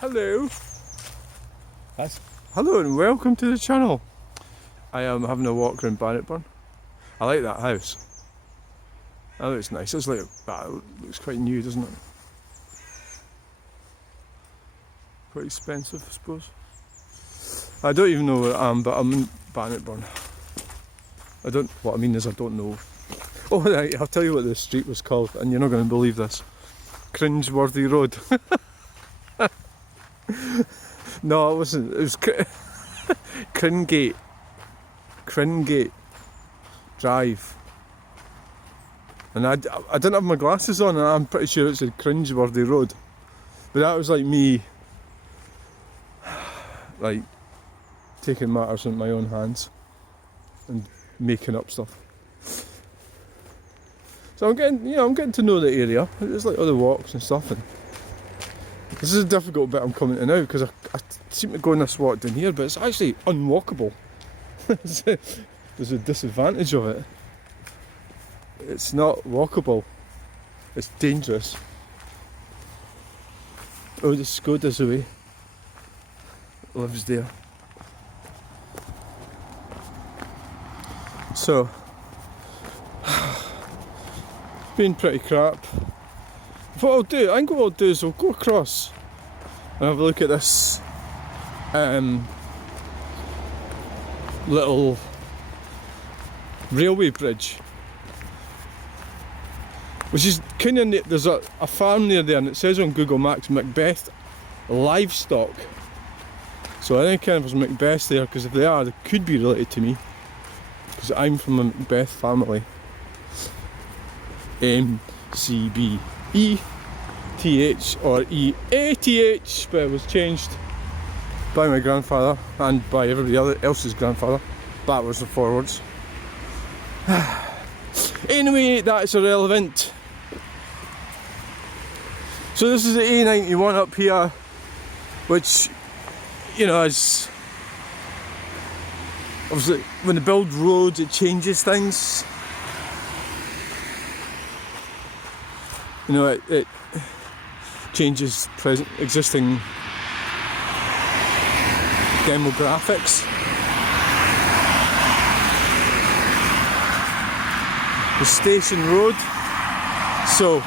Hello. That's Hello and welcome to the channel. I am having a walk around Bannockburn. I like that house. That looks nice. It's like that looks quite new, doesn't it? Quite expensive, I suppose. I don't even know where I am, but I'm in Bannockburn. I don't know. Oh, right, I'll tell you what this street was called, and you're not going to believe this. Cringeworthy Road. No, it wasn't. It was Cringate Drive. And I didn't have my glasses on, and I'm pretty sure it said Cringeworthy Road. But that was like me, like, taking matters in my own hands and making up stuff. So I'm getting to know the area. There's like other walks and stuff, and this is a difficult bit I'm coming to now because I seem to go on this walk down here, but it's actually unwalkable. There's a disadvantage of it. It's not walkable. It's dangerous. Oh, the Skoda's away. Lives there. So, it's been pretty crap. I think what I'll do is we'll go across and have a look at this little railway bridge, which is kind of, there's a farm near there, and it says on Google Maps Macbeth livestock. So I think kind of there's Macbeths there, because if they are, they could be related to me, because I'm from a Macbeth family. MCBETH or EATH, but it was changed by my grandfather and by everybody else's grandfather, backwards and forwards. Anyway, that's irrelevant. So this is the A91 up here, which, you know, is obviously when they build roads it changes things. You know, it changes existing demographics. The station road. So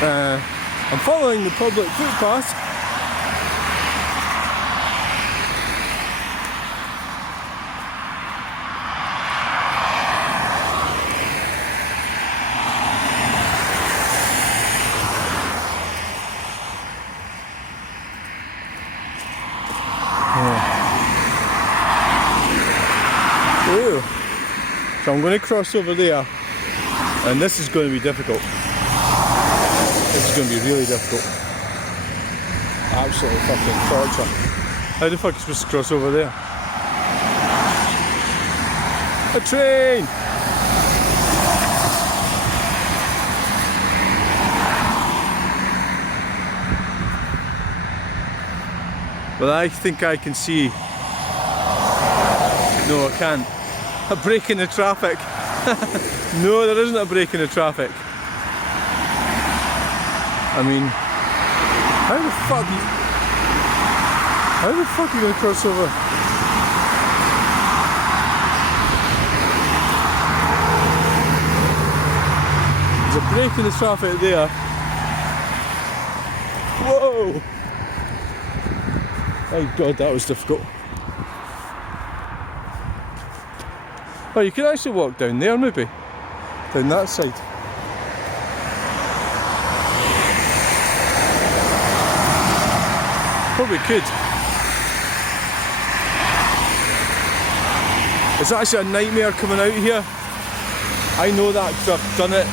I'm following the public footpath. So I'm going to cross over there, and this is going to be difficult. This is going to be really difficult. Absolutely fucking torture. How the fuck are you supposed to cross over there? A train! Well, I think I can see. No, I can't. A break in the traffic. No, there isn't a break in the traffic. I mean, how the fuck are you gonna cross over? There's a break in the traffic there. Whoa! Oh god, that was difficult. Oh, you could actually walk down there, maybe. Down that side. Probably could. It's actually a nightmare coming out here. I know that because I've done it.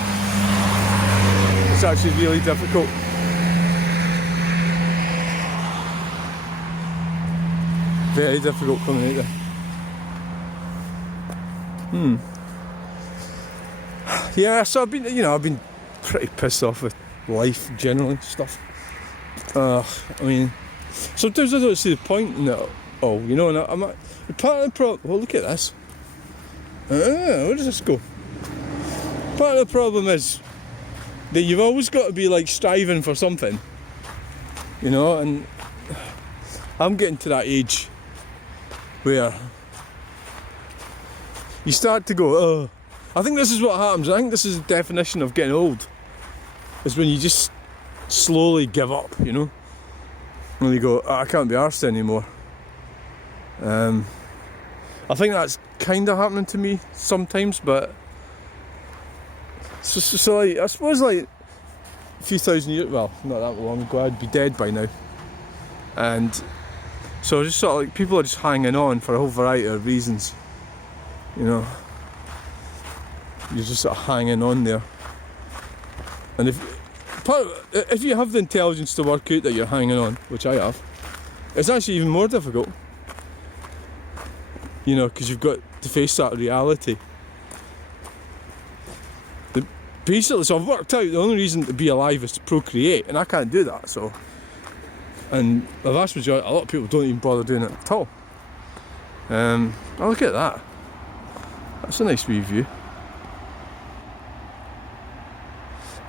It's actually really difficult. Very difficult coming out there. Yeah, so I've been pretty pissed off with life generally, stuff. I mean, sometimes I don't see the point in it. Oh, you know, and I'm part of the problem. Well, look at this. Where does this go? Part of the problem is that you've always got to be like striving for something. you know, and I'm getting to that age where you start to go, oh, I think this is what happens. I think this is the definition of getting old, is when you just slowly give up, you know, and you go, oh, I can't be arsed anymore. I think that's kind of happening to me sometimes, but so like, I suppose like a few thousand years, well, not that long ago, I'd be dead by now. And so just sort of like, people are just hanging on for a whole variety of reasons, you know. You're just sort of hanging on there. And if you have the intelligence to work out that you're hanging on, which I have, it's actually even more difficult. You know, because you've got to face that reality. Basically, so I've worked out the only reason to be alive is to procreate, and I can't do that, so. And the vast majority, a lot of people don't even bother doing it at all. Oh, look at that. That's a nice wee view.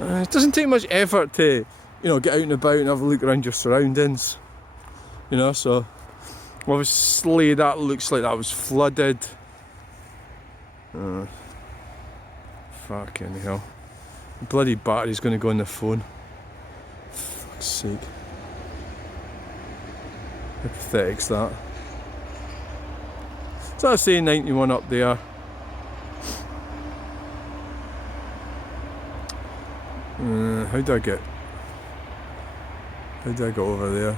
It doesn't take much effort to, you know, get out and about and have a look around your surroundings. You know, so obviously that looks like that was flooded. Fucking hell. The bloody battery's going to go on the phone. For fuck's sake. How pathetic's that? So I say 91 up there. How do I get over there?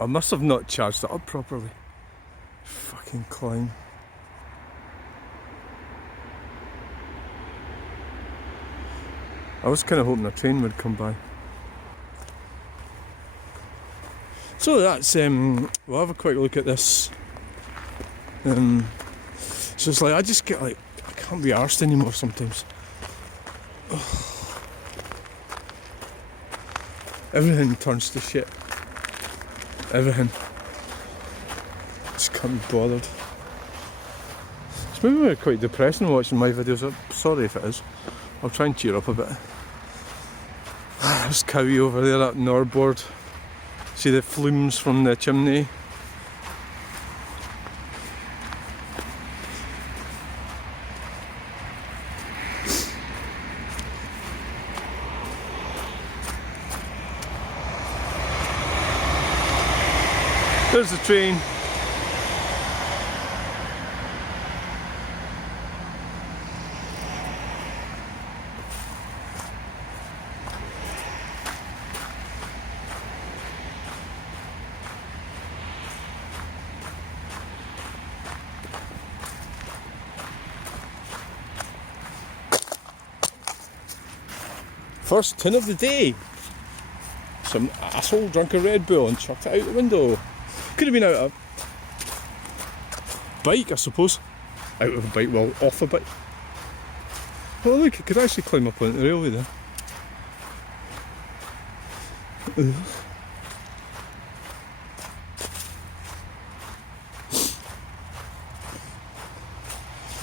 I must have not charged it up properly. Fucking climb. I was kind of hoping a train would come by. So that's, we'll have a quick look at this. So it's like, I just get like, I can't be arsed anymore sometimes. Everything turns to shit. Everything. Just can't be bothered. It's maybe quite depressing watching my videos. I'm sorry if it is. I'll try and cheer up a bit. There's Cowie over there at Norboard. See the flumes from the chimney. There's the train. First tin of the day. Some asshole drank a Red Bull and chucked it out the window. Could have been out of a bike, I suppose. Out of a bike, well, off a bike. Oh look, I could actually climb up on the railway there.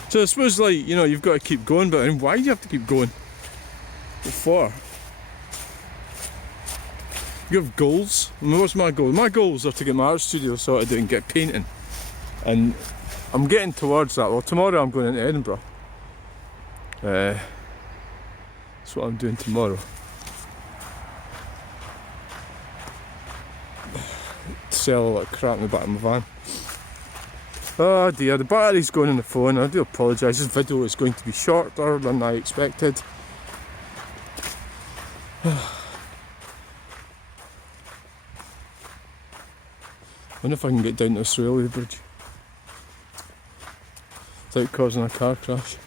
So I suppose, like, you know, you've got to keep going, but why do you have to keep going? What for? You have goals. I mean, what's my goal? My goals are to get my art studio sorted out and get painting. And I'm getting towards that. Well, tomorrow I'm going into Edinburgh. That's what I'm doing tomorrow. Sell a lot of crap in the back of my van. Oh dear, the battery's going on the phone. I do apologise. This video is going to be shorter than I expected. I wonder if I can get down to this railway bridge without causing a car crash.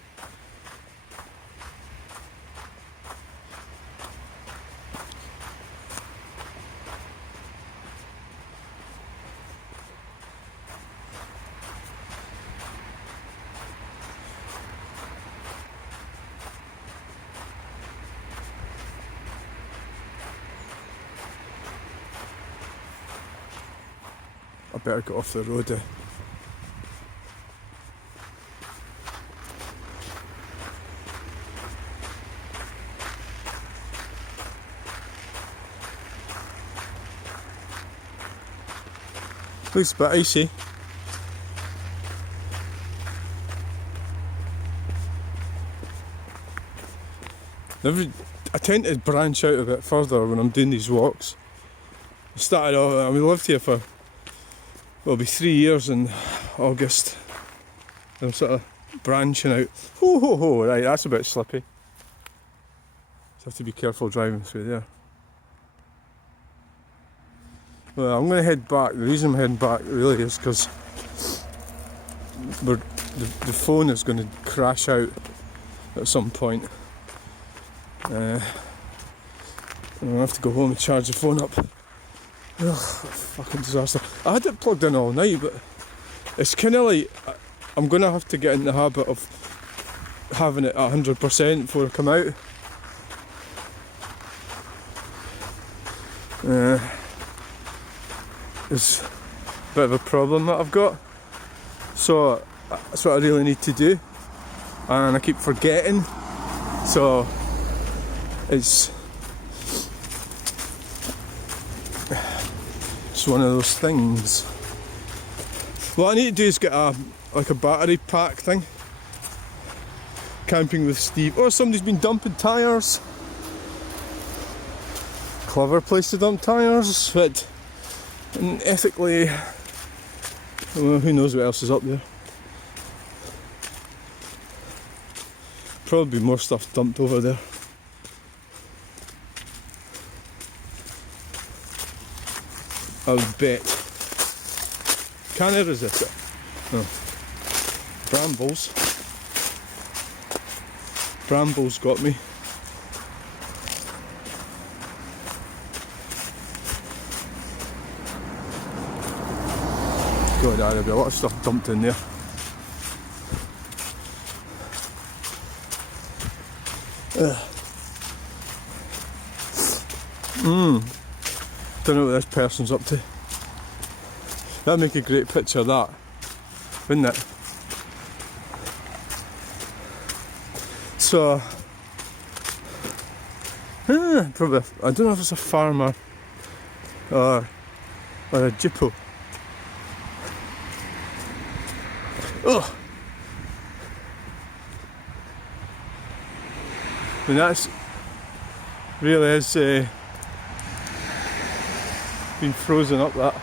I better get off the road. Looks a bit icy. I tend to branch out a bit further when I'm doing these walks. I started off, we lived here for, well, it'll be 3 years in August. I'm sort of branching out. Ho ho ho, right, that's a bit slippy. Just have to be careful driving through there. Well, I'm going to head back. The reason I'm heading back really is because the phone is going to crash out at some point. I'm going to have to go home and charge the phone up. Ugh, fucking disaster. I had it plugged in all night, but it's kind of like I'm going to have to get in the habit of having it at 100% before I come out. It's a bit of a problem that I've got, so that's what I really need to do, and I keep forgetting, so it's one of those things. What I need to do is get a battery pack thing. Camping with Steve. Oh, somebody's been dumping tyres. Clever place to dump tyres, but ethically, well, who knows what else is up there. Probably more stuff dumped over there. I would bet. Can I resist it? No. Brambles got me. God, there'll be a lot of stuff dumped in there. Don't know what this person's up to. That'd make a great picture of that, wouldn't it? So, probably, I don't know if it's a farmer or a jippo. Ugh. And that's really has been frozen up, that.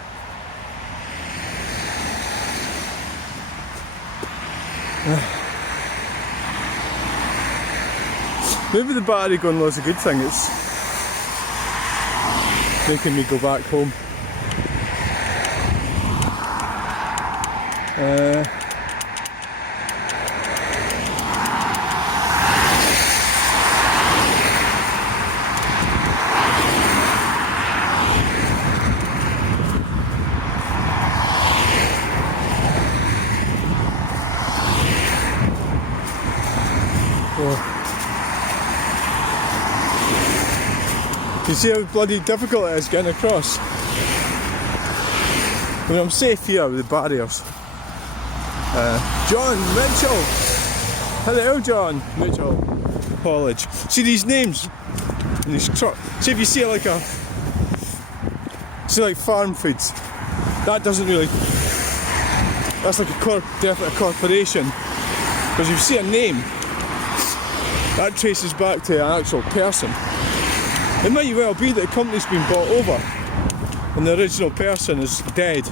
Maybe the battery going low is a good thing. It's making me go back home. You see how bloody difficult it is getting across? I mean, I'm safe here with the barriers. John Mitchell! Hello, John Mitchell College. See these names? And these see if you see like farm foods. That doesn't really. That's like definitely a corporation. Because if you see a name, that traces back to an actual person. It might well be that the company's been bought over and the original person is dead.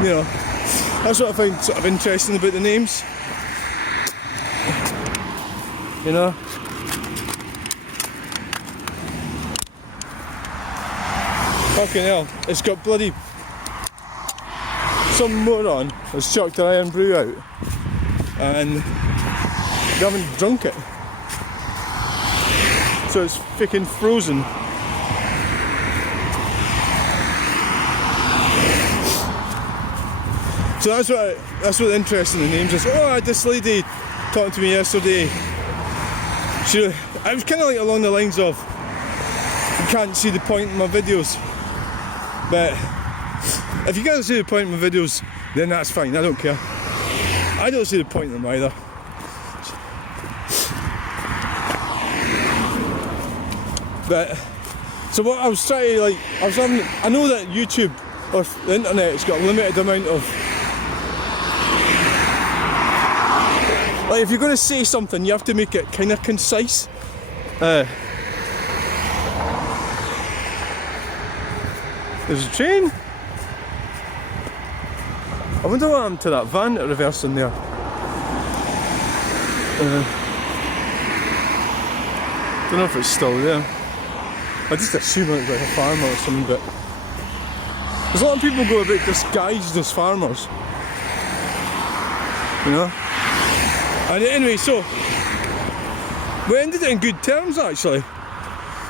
You know, that's what I find sort of interesting about the names. You know? Fucking hell, it's got bloody. Some moron has chucked an iron brew out and they haven't drunk it. So it's freaking frozen. So that's what the interest in the names is. Oh, I had this lady talking to me yesterday. I was kind of like along the lines of, you can't see the point in my videos. But if you can't see the point in my videos, then that's fine, I don't care. I don't see the point in them either. But so what I was trying to I know that YouTube the internet's got a limited amount of... Like, if you're going to say something, you have to make it kind of concise. There's a train. I wonder what happened to that van at reverse in there. Don't know if it's still there. I just assume it's like a farmer or something, but there's a lot of people go a bit disguised as farmers, you know. And anyway, so we ended it in good terms actually.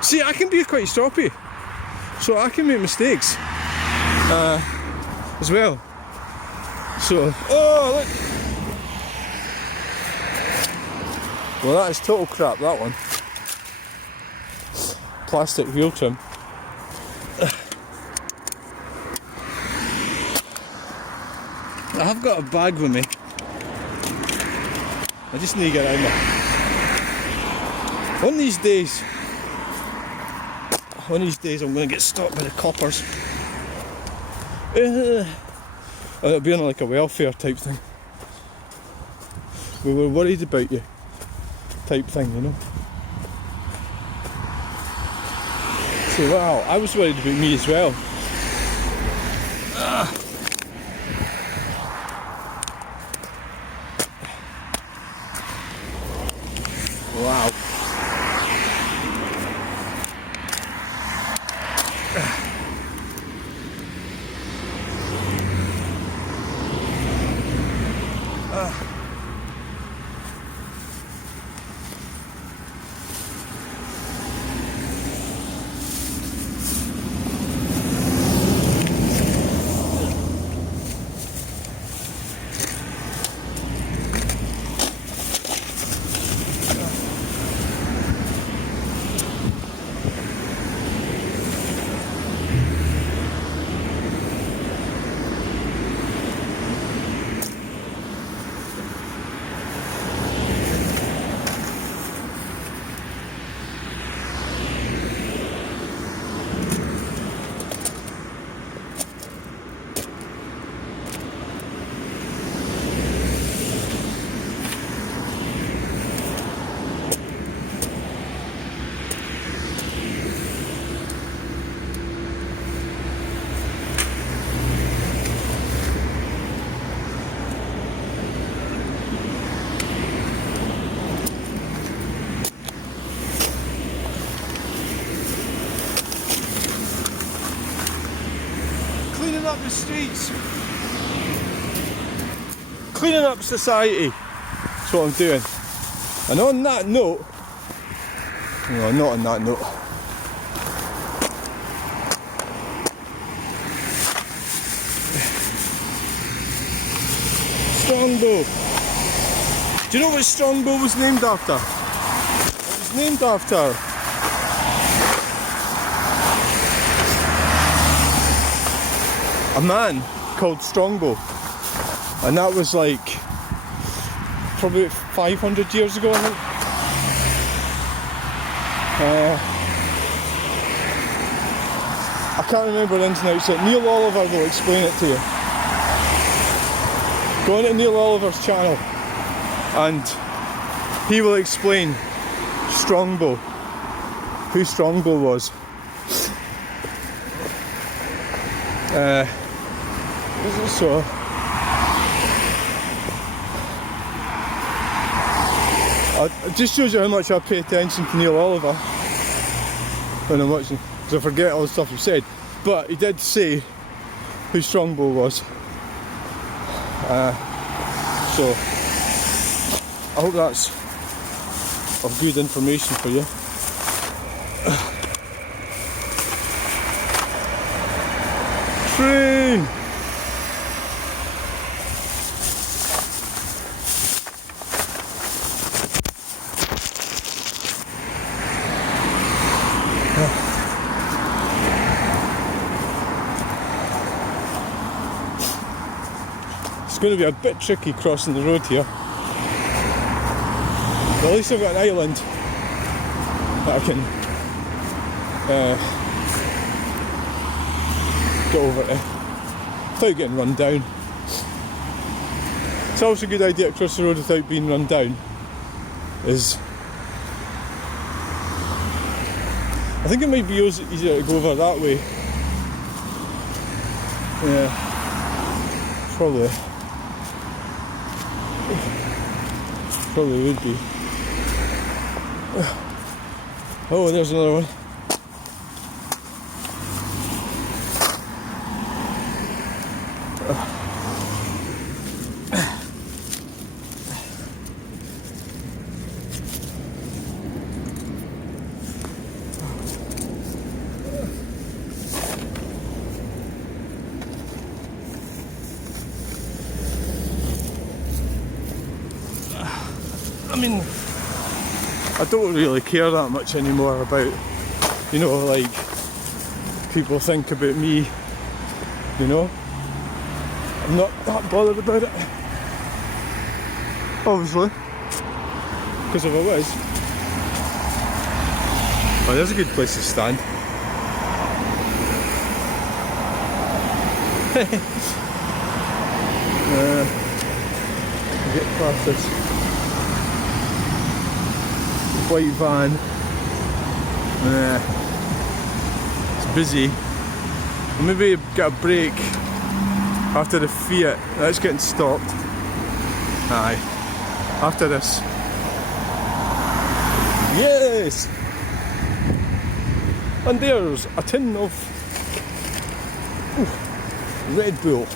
See, I can be quite stroppy, so I can make mistakes as well. So, oh look! Well, that is total crap, that one. Plastic wheel trim. I have got a bag with me. I just need to get it out of there. One of these days I'm going to get stopped by the coppers. It'll be on like a welfare type thing. We were worried about you type thing, you know. So wow, I was worried about me as well. Wow. Cleaning up the streets. Cleaning up society. That's what I'm doing. And on that note, no, not on that note. Strongbow. Do you know what Strongbow was named after? It was named after a man called Strongbow, and that was like probably 500 years ago, I think. I can't remember the ins and outs. Neil Oliver will explain it to you. Go on to Neil Oliver's channel and he will explain Strongbow, who Strongbow was. So it just shows you how much I pay attention to Neil Oliver when I'm watching, because I forget all the stuff he said. But he did say who Strongbow was. So I hope that's of good information for you. Train! It's going to be a bit tricky crossing the road here. But at least I've got an island that I can get over to. without getting run down. It's always a good idea to cross the road without being run down. I think it might be easier to go over that way. Yeah, probably would be. Oh, there's another one. I mean, I don't really care that much anymore about, you know, like, people think about me, you know. I'm not that bothered about it, obviously, because if I was, oh, there's a good place to stand. Get past this white van. It's busy. We'll maybe get a break after the Fiat. That's getting stopped. Aye. After this. Yes! And there's a tin of Red Bull.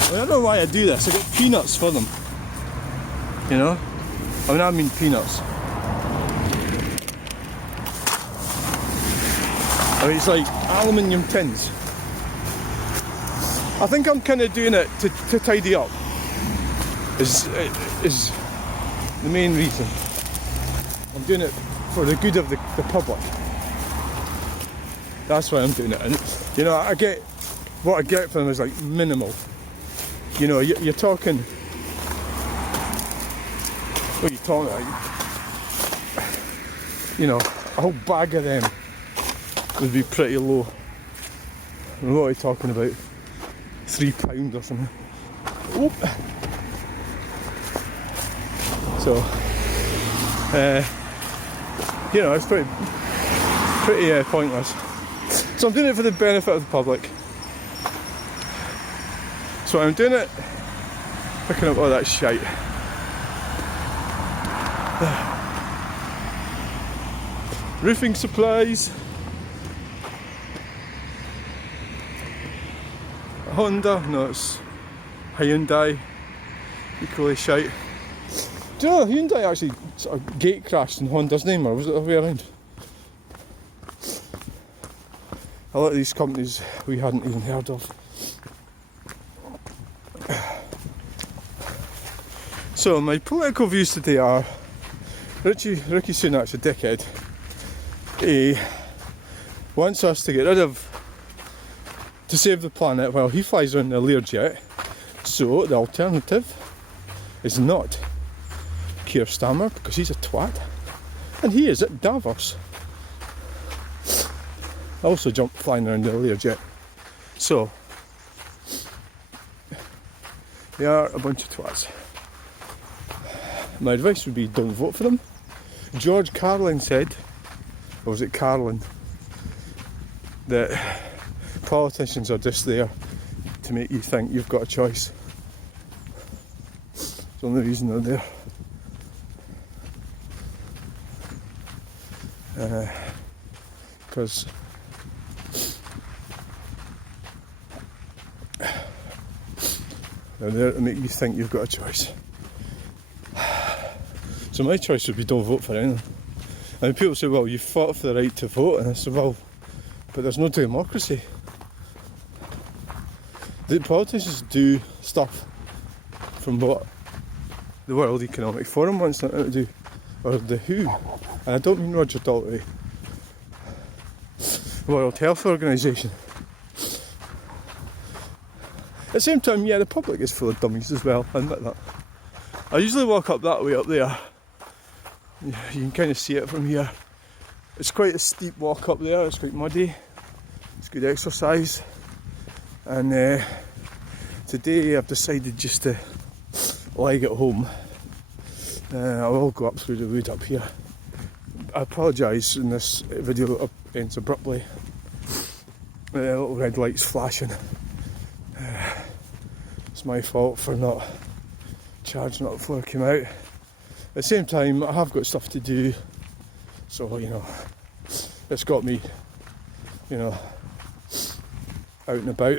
I don't know why I do this. I get peanuts for them. You know? I mean peanuts. I mean, it's like aluminium tins. I think I'm kind of doing it to tidy up. Is the main reason. I'm doing it for the good of the public. That's why I'm doing it. And, you know, what I get from them is like minimal. You know, you're talking. What are you talking about? You know, a whole bag of them would be pretty low. What are you talking about? £3 or something. Oop. So, you know, it's pretty pointless. So I'm doing it for the benefit of the public. So I'm doing it, picking up all that shite. Roofing supplies. Honda, no, it's Hyundai, equally shite. Do you know Hyundai actually sort of gate crashed in Honda's name, or was it the other way around? A lot of these companies we hadn't even heard of. So my political views today are Rishi Sunak's a dickhead. He wants us to get rid of, to save the planet while he flies around the Learjet. So the alternative is not Keir Starmer, because he's a twat, and he is at Davos. I also jumped flying around the Learjet. So they are a bunch of twats. My advice would be don't vote for them. George Carlin said, or was it Carlin, that politicians are just there to make you think you've got a choice. It's the only reason they're there. Because they're there to make you think you've got a choice. So my choice would be don't vote for anything. And people say, well, you fought for the right to vote, and I said, well, but there's no democracy. The politicians do stuff from what the World Economic Forum wants them to do, or the WHO, and I don't mean Roger Daltrey. The World Health Organisation. At the same time, yeah, the public is full of dummies as well, I admit that. I usually walk up that way up there. You can kind of see it from here. It's quite a steep walk up there, it's quite muddy. It's good exercise. And today I've decided just to leg at home. I will go up through the wood up here. I apologise in this video it ends abruptly. Little red lights flashing. It's my fault for not charging up before I came out. At the same time, I have got stuff to do, so you know, it's got me, you know, out and about.